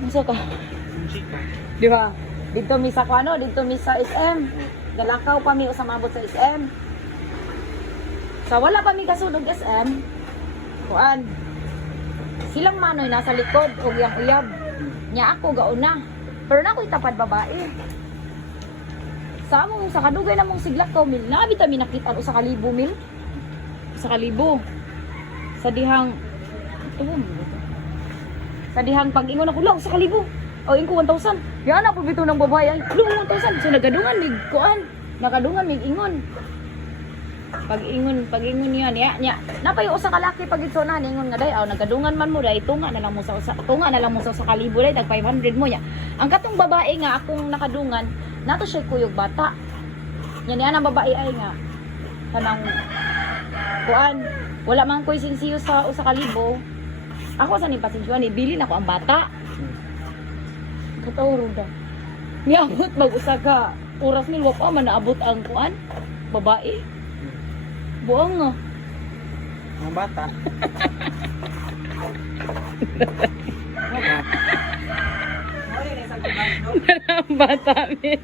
Unsa ka? Di ba? Dito mi sa kuano, dito mi sa SM. Galakaw pa mi sa mabot sa SM. Sa wala pa mi kasunog SM. Kuan. Silang manoy nasa likod og yang uyab. Nya ako gauna. Pero na ako'y tapad babae. Sa among sa kadugay namong siglak ko mil. Nabi ta mi nakita o sa kalibo mil. Sa kalibo. Sa dihang sa dihang pag-ingon ako lang sa kalibo. O inko 1,000. Yan na po bito ng babae. Ay, 1,000. So nagadungan mig kuan. Nakadungan mig ingon. Pag-ingon niya nya. Napayo usa ka laki pag itso na ingon nga day aw nagadungan man mo day tunga na lang mo sa kalibo day tag 500 mo nya. Ang katong babae nga akong nakadungan nato siya kuyog bata. Nya ang babae ay nga kanang kuan wala man koy sinsiyo sa usa ka libo. Ako sa ni pasensyon bilin ako ang bata. Katawro da. Niabot mag usa ka oras ni wa pa man naabot ang kuan babae. Buang nga. Mga bata. Bata min.